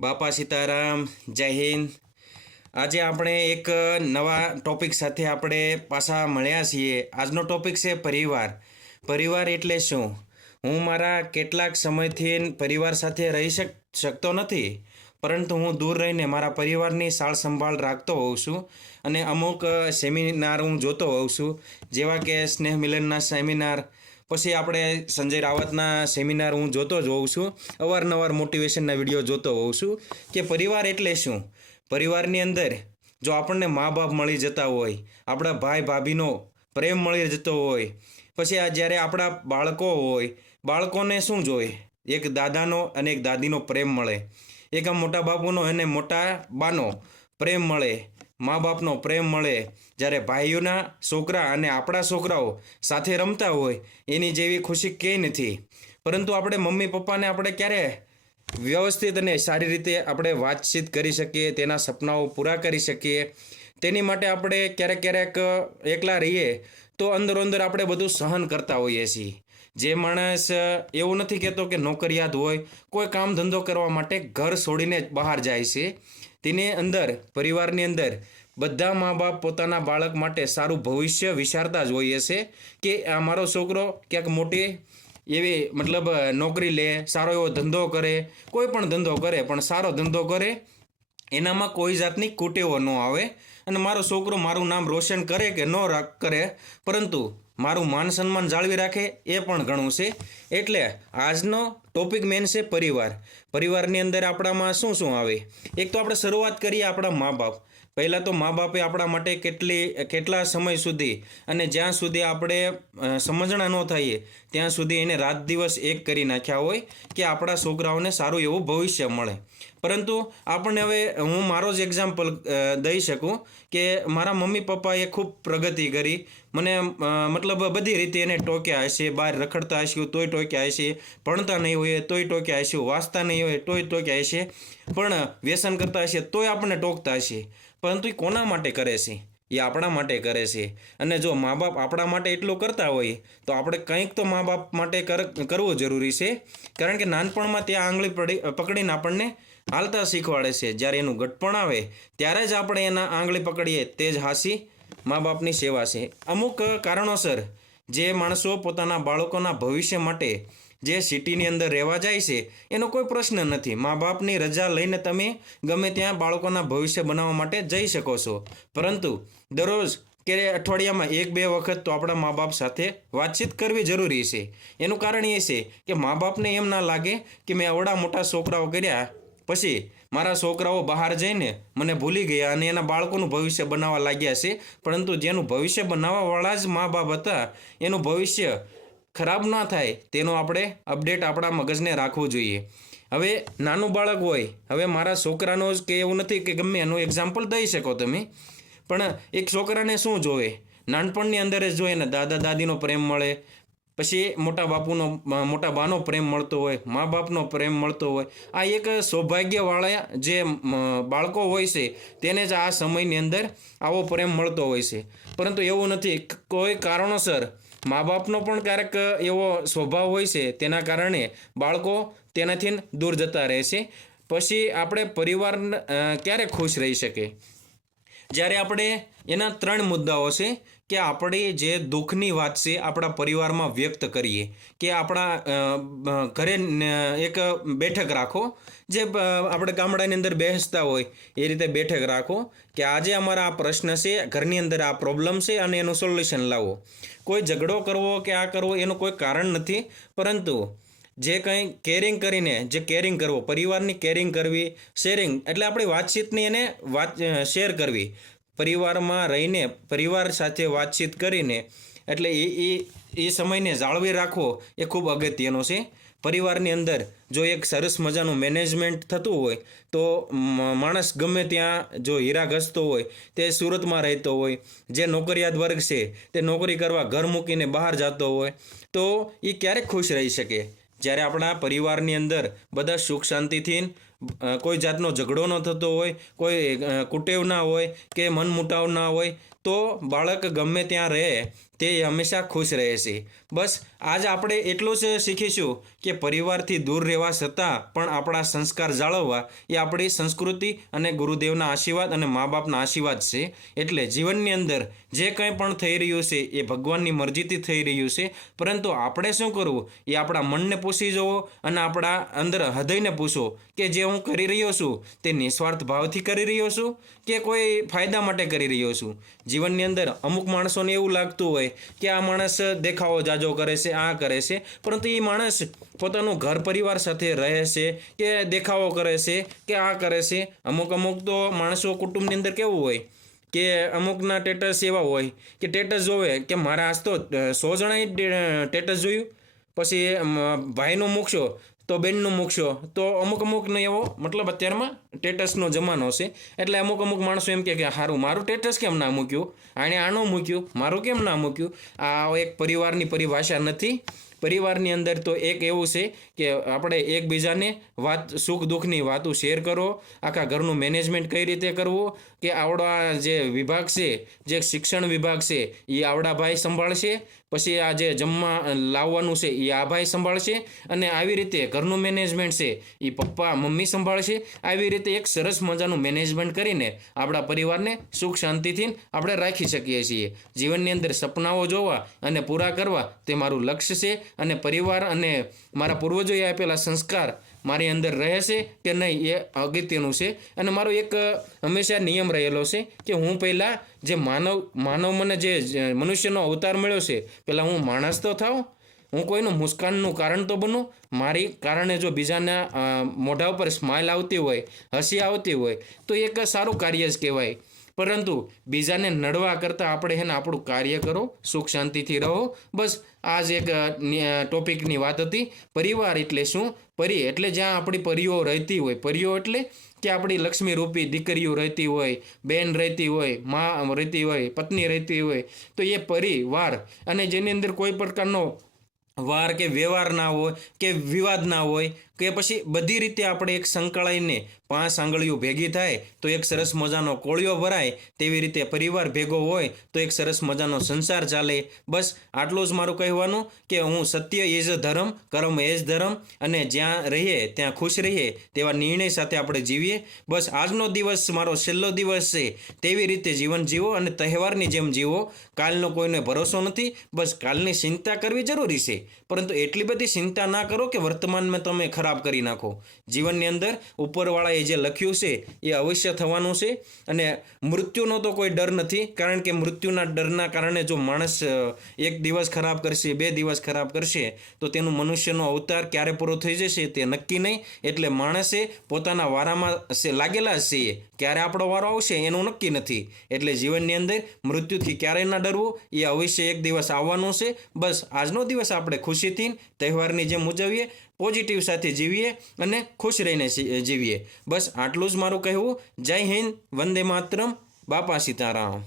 બાપા સીતારામ, જય હિન્દ. આજે આપણે એક નવા ટોપિક સાથે આપણે પાછા મળ્યા છીએ. આજનો ટોપિક છે પરિવાર. પરિવાર એટલે શું? હું મારા કેટલાક સમયથી પરિવાર સાથે રહી શક, શકતો નથી, પરંતુ હું દૂર રહીને મારા પરિવારની સાળ સંભાળ રાખતો હોઉં છું અને અમુક સેમિનાર હું જોતો હોઉં છું, જેવા કે સ્નેહ મિલનના સેમિનાર પછી આપણે સંજય રાવતના સેમિનાર હું જોતો જ હોઉં છું. અવારનવાર મોટિવેશનના વીડિયો જોતો હોઉં છું કે પરિવાર એટલે શું? પરિવારની અંદર જો આપણને મા બાપ મળી જતા હોય, આપણા ભાઈ ભાભીનો પ્રેમ મળી જતો હોય, પછી આ જ્યારે આપણા બાળકો હોય, બાળકોને શું જોઈએ? એક દાદાનો અને એક દાદીનો પ્રેમ મળે. એક મોટા બાપુનો અને મોટા બાનો. પ્રેમ મળે, મા બાપનો પ્રેમ મળે. જ્યારે ભાઈઓના છોકરા અને આપણા છોકરાઓ સાથે રમતા હોય, એની જેવી ખુશી ક્યાંય નથી. પરંતુ આપણે મમ્મી પપ્પાને આપણે ક્યારે વ્યવસ્થિત અને સારી રીતે આપણે વાતચીત કરી શકીએ, તેના સપનાઓ પૂરા કરી શકીએ, તેની માટે આપણે ક્યારેક ક્યારેક એકલા રહીએ, તો અંદરો અંદર આપણે બધું સહન કરતા હોઈએ છીએ. જે માણસ એવું નથી કહેતો કે નોકરિયાત હોય, કોઈ કામ ધંધો કરવા માટે ઘર છોડીને બહાર જાય છે. તેની અંદર, પરિવારની અંદર બધા મા બાપ પોતાના બાળક માટે સારું ભવિષ્ય વિચારતા જ હોઈએ છે કે આ મારો છોકરો ક્યાંક મોટી એવી મતલબ નોકરી લે, સારો એવો ધંધો કરે, કોઈ પણ ધંધો કરે, પણ સારો ધંધો કરે એનામાં કોઈ જાતની કુટેવો ન આવે અને મારો છોકરો મારું નામ રોશન કરે કે ન કરે, પરંતુ મારું માન સન્માન જાળવી રાખે એ પણ ઘણું છે. એટલે આજનો ટોપિક મેન છે પરિવાર. પરિવારની અંદર આપણામાં શું શું આવે? એક તો આપણે શરૂઆત કરીએ આપણા મા બાપ પહેલાં તો મા બાપે આપણા માટે કેટલી, કેટલા સમય સુધી અને જ્યાં સુધી આપણે સમજણા ન થઈએ, ત્યાં સુધી એને રાત દિવસ એક કરી નાખ્યા હોય કે આપણા છોકરાઓને સારું એવું ભવિષ્ય મળે. પરંતુ આપણને હવે હું મારો જ એક્ઝામ્પલ દઈ શકું કે મારા મમ્મી પપ્પાએ ખૂબ પ્રગતિ કરી. મને મતલબ બધી રીતે એને ટોક્યા હશે, બહાર રખડતા હશે, તોય ટોક્યા હશે, ભણતા નહીં હોય તોય ટોક્યા હશે, વાંચતા નહીં હોય તોય ટોક્યા હશે, પણ વ્યસન કરતા હશે, તોય આપણને ટોકતા હશે. પરંતુ એ કોના માટે કરે છે? એ આપણા માટે કરે છે. અને જો મા બાપ આપણા માટે એટલું કરતા હોય, તો આપણે કંઈક તો મા બાપ માટે કર, કરવું જરૂરી છે. કારણ કે નાનપણમાં ત્યાં આંગળી પડી પકડીને આપણને હાલતા શીખવાડે છે. જ્યારે એનું ગટપણ આવે, ત્યારે જ આપણે એના આંગળી પકડીએ, તે જ હાસી મા બાપની સેવા છે. અમુક કારણોસર, જે માણસો પોતાના બાળકોના ભવિષ્ય માટે જે સિટીની અંદર રહેવા જાય છે, એનો કોઈ પ્રશ્ન નથી. મા બાપની રજા લઈને તમે ગમે ત્યાં બાળકોના ભવિષ્ય બનાવવા માટે જઈ શકો છો. પરંતુ દરરોજ કે અઠવાડિયામાં એક બે વખત તો આપણા મા બાપ સાથે વાતચીત કરવી જરૂરી છે. એનું કારણ એ છે કે મા બાપને એમ ના લાગે કે મેં અવડા મોટા છોકરાઓ કર્યા. પછી મારા છોકરાઓ બહાર જઈને મને ભૂલી ગયા અને એના બાળકોનું ભવિષ્ય બનાવવા લાગ્યા છે. પરંતુ જેનું ભવિષ્ય બનાવવાવાળા જ મા બાપ હતા, એનું ભવિષ્ય ખરાબ ના થાય તેનો આપણે અપડેટ આપણા મગજને રાખવું જોઈએ. હવે નાનું બાળક હોય, હવે મારા છોકરાનો જ કે એવું નથી કે ગમે એનું એક્ઝામ્પલ દઈ શકો તમે. પણ એક છોકરાને શું જોવે? નાનપણની અંદર જ જોઈએ ને દાદા દાદીનો પ્રેમ મળે, પછી મોટા બાપુનો, મોટા બાનો પ્રેમ મળતો હોય, મા બાપનો પ્રેમ મળતો હોય. આ એક સૌભાગ્યવાળા જે બાળકો હોય છે, તેને જ આ સમયની અંદર આવો પ્રેમ મળતો હોય છે. પરંતુ એવું નથી. કોઈ કારણોસર મા બાપનો પણ ક્યારેક એવો સ્વભાવ હોય છે, તેના કારણે બાળકો તેનાથી દૂર જતા રહે છે. પછી આપણે પરિવાર ક્યારે ખુશ રહી શકે? જ્યારે આપણે એના ત્રણ મુદ્દાઓ છે કે આપણે જે દુઃખની વાત છે, આપણા પરિવારમાં વ્યક્ત કરીએ. કે આપણા ઘરે એક બેઠક રાખો, જે આપણે ગામડાની અંદર બેસતા હોય, એ રીતે બેઠક રાખો કે આજે અમારા આ પ્રશ્ન છે, ઘરની અંદર આ પ્રોબ્લેમ છે અને એનું સોલ્યુશન લાવો. કોઈ ઝઘડો કરવો કે આ કરવો, એનું કોઈ કારણ નથી. પરંતુ જે કંઈ કેરિંગ કરીને, જે કેરિંગ કરવો, પરિવારની કેરિંગ કરવી શેરિંગ એટલે આપણી વાતચીતની એને વાત શેર કરવી. પરિવારમાં રહીને પરિવાર સાથે વાતચીત કરીને એટલે એ એ એ સમયને જાળવી રાખવો એ ખૂબ અગત્યનો છે. પરિવારની અંદર જો એક સરસ મજાનું મેનેજમેન્ટ થતું હોય, તો માણસ ગમે ત્યાં જો હીરા ઘસતો હોય, તે સુરતમાં રહેતો હોય, જે નોકરિયાત વર્ગ છે, તે નોકરી કરવા ઘર મૂકીને બહાર જતો હોય, તો એ ક્યારેક ખુશ રહી શકે. જ્યારે આપણા પરિવારની અંદર બધા સુખ શાંતિથી કોઈ જાતનો ઝઘડો ન થતો હોય, કોઈ કુટેવ ના હોય કે મન મુટાવ ના હોય તો બાળક ગમે ત્યાં રહે તે હંમેશા ખુશ રહે છે. બસ, આજ આપણે એટલું જ શીખીશું કે પરિવારથી દૂર રહેવા છતાં પણ આપણા સંસ્કાર જાળવવા એ આપણી સંસ્કૃતિ અને ગુરુદેવના આશીર્વાદ અને મા બાપના આશીર્વાદ છે. એટલે જીવનની અંદર જે કંઈ પણ થઈ રહ્યું છે એ ભગવાનની મરજીથી થઈ રહ્યું છે. પરંતુ આપણે શું કરવું? એ આપણા મનને પૂછી જવો અને આપણા અંદર હૃદયને પૂછો કે જે હું કરી રહ્યો છું તે નિસ્વાર્થ ભાવથી કરી રહ્યો છું કે કોઈ ફાયદા માટે કરી રહ્યો છું? જીવનની અંદર અમુક માણસોને એવું લાગતું હોય કે આ માણસ દેખાવો જાજો કરે છે, આ કરે છે. પરંતુ એ માણસ પોતાનું ઘર પરિવાર સાથે રહે છે કે દેખાવો કરે છે કે આ કરે છે. અમુક અમુક તો માણસો કુટુંબની અંદર કેવું હોય કે અમુકના ટેટસ એવા હોય કે ટેટસ જોવે કે મારા આજ તો સો જણાએ ટેટસ જોયું. પછી ભાઈનો મૂકશો તો બેનનું મૂકશો તો અમુક અમુકનો એવો મતલબ અત્યારમાં ટેટસનો જમાનો છે. એટલે અમુક અમુક માણસો એમ કે સારું મારું ટેટસ કેમ ના મૂક્યું? આણે આનું મૂક્યું? મારું કેમ ના મૂક્યું? આ એક પરિવારની પરિભાષા નથી. પરિવારની અંદર તો એક એવું છે કે આપણે એકબીજાને વાત, સુખ દુઃખની વાતો શેર કરો, આખા ઘરનું મેનેજમેન્ટ કઈ રીતે કરવું, કે આવડા જે વિભાગ છે, જે શિક્ષણ વિભાગ છે, એ આવડા ભાઈ સંભાળશે, પછી આ જે જમવા લાવવાનું છે, એ આ ભાઈ સંભાળશે, અને આવી રીતે ઘરનું મેનેજમેન્ટ છે, એ પપ્પા, મમ્મી સંભાળશે, આવી રીતે એક સરસ મજાનું મેનેજમેન્ટ કરીને આપણા પરિવારને સુખ શાંતિથી આપણે રાખી શકીએ છીએ. જીવનની અંદર સપનાઓ જોવા અને પૂરા કરવા તે મારું લક્ષ્ય છે. અને પરિવાર અને મારા પૂર્વજોએ આપેલા સંસ્કાર મારી અંદર રહેશે કે નહીં એ અગત્યનું છે. અને મારો એક હંમેશા નિયમ રહેલો છે કે હું પહેલાં જે માનવ માનવ મને જે મનુષ્યનો અવતાર મળ્યો છે, પહેલાં હું માણસ તો થાઉં, હું કોઈનું મુસ્કાનનું કારણ તો બનું, મારી કારણે જો બીજાના મોઢા ઉપર સ્માઇલ આવતી હોય, હસી આવતી હોય, તો એક સારું કાર્ય જ કહેવાય. પરંતુ બીજાને નડવા કરતાં આપણે હેને આપણું કાર્ય કરો, સુખ શાંતિથી રહો. બસ આ જ એક ટોપિકની વાત હતી. પરિવાર એટલે શું? પરી એટલે જ્યાં આપણી પરીઓ રહેતી હોય. પરીઓ એટલે કે આપણી લક્ષ્મી રૂપી દીકરીઓ રહેતી હોય, બેન રહેતી હોય, મા રહેતી હોય, પત્ની રહેતી હોય. તો એ પરિવાર અને જેની અંદર કોઈ પ્રકારનો વાર કે વ્યવહાર ના હોય કે વિવાદ ના હોય કે પછી બધી રીતે આપણે એક સંકળાઈને પાંચ આંગળીઓ ભેગી થાય, તો એક સરસ મજાનો કોળિયો ભરાય, તેવી રીતે પરિવાર ભેગો હોય, તો એક સરસ મજાનો સંસાર ચાલે. બસ આટલું જ મારું કહેવાનું કે હું સત્ય એ જ ધર્મ, કર્મ એ જ ધર્મ, અને જ્યાં રહીએ ત્યાં ખુશ રહીએ, તેવા નિર્ણય સાથે આપણે જીવીએ. બસ આજનો દિવસ મારો છેલ્લો દિવસ છે, તેવી રીતે જીવન જીવો અને તહેવારની જેમ જીવો. કાલનો કોઈને ભરોસો નથી, બસ કાલની ચિંતા કરવી જરૂરી છે. પરંતુ એટલી બધી ચિંતા ના કરો કે વર્તમાનમાં તમે ખરાબ કરી નાખો. જીવનની અંદર ઉપરવાળાએ જે લખ્યું છે, એ અવશ્ય થવાનું છે. અને મૃત્યુનો તો કોઈ ડર નથી, કારણ કે મૃત્યુના ડરના કારણે જો માણસ એક દિવસ ખરાબ કરશે, બે દિવસ ખરાબ કરશે, તો તેનું મનુષ્યનો અવતાર ક્યારે પૂરો થઈ જશે તે નક્કી નહીં. એટલે માણસે પોતાના વારામાં લાગેલા છે ક્યારે આપણો વારો આવશે એનું નક્કી નથી. એટલે જીવનની અંદર મૃત્યુથી ક્યારેય ના ડરવું, એ અવશ્ય એક દિવસ આવવાનું છે. બસ આજનો દિવસ આપણે ખુશીથી તહેવારની જેમ ઉજવીએ. પોઝિટિવ સાથે જીવીએ અને ખુશ રહીને જીવીએ. બસ આટલું જ મારું કહેવું. જય હિન્દ, વંદે માતરમ. બાપા સીતારામ.